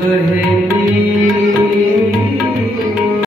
कहे